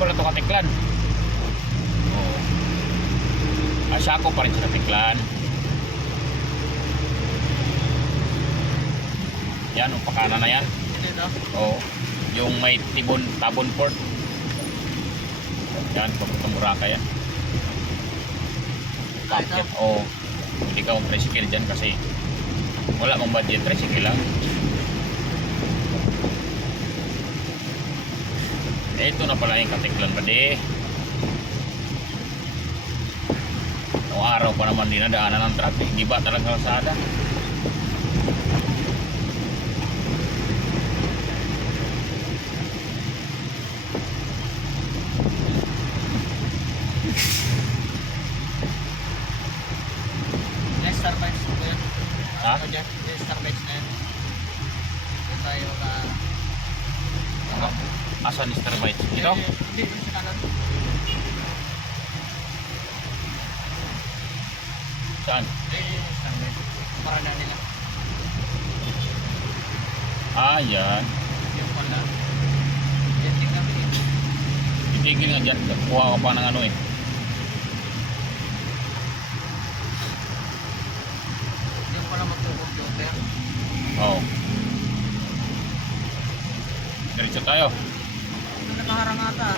pala ito katiklan. Oo. Asya ko pa rin sa katiklan. Yan, ang pakana na yan. Oo. Yung may tibon, tabon port. Yan, papunta Muraka yan. Ah? Kapit. Oo. Hindi ka mag-tricycle dyan kasi wala mong budget, tricycle lang. Ito na pala yung katiklan pa di. O araw pa naman dinadaanan ng traffic. Giba talaga kalsada. Yung Star Bites po yan. Ha? Ano dyan? Yung Star Bites na yan. Doon tayo ka... Asa ni Star Bites? Ito? Saan? Para na nila. Ah, yan. Yung pala. Yan din kami. eh. Itigil nga dyan. Kuha ka pa ng ano eh. Yung pala magpo-computer. Oo. Diretso tayo. Nakaharang ata.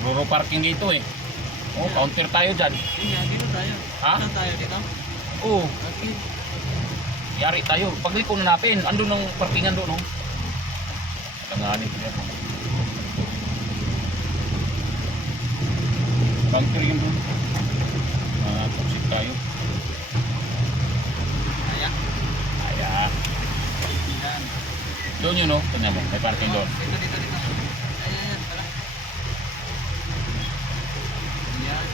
Ruro parking dito eh. Oh, counter tayo dyan. Hindi, dito tayo. Ha? Saan tayo dito? Oo, Okay. yari tayo. Pag ko nanapin, andun ng parkingan doon, no? Katanganin ko yan. Counter yun doon. Ah, toxic tayo. Ayan. Ayan. Yan. Doon yun, no? Tignan mo, may parking doon. Oh, Dito, dito, dito. Ayan, pala. Ayan.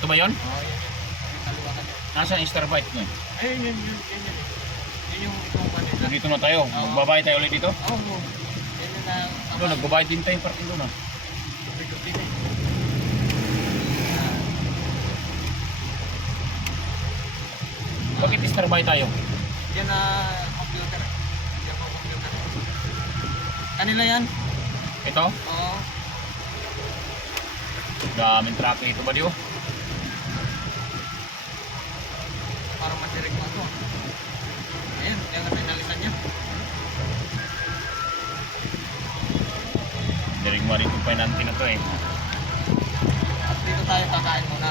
Ito ba yun? Oh, kaliwa ka dyan. Nasaan yung star bite eh? Ayun, yun, yun, yun, yun. Yun yung itong kanila. Dito na tayo. Magbabayad tayo ulit dito. Oo, oh, yung na... Doon, nagbabayad din tayo parking doon, ah. Na eh. Bakit bite tayo? Yan na computer. Yan po computer. Kanila yan? Ito? Oo. Daming traffic ito ba, Dio? Para masirig mo ito. Ayan, yan ang pinalisan niya. Diring mo rin yung pinantin na to eh. At dito tayo kakain muna.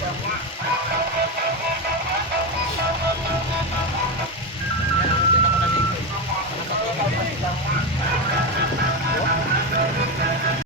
Vamos lá.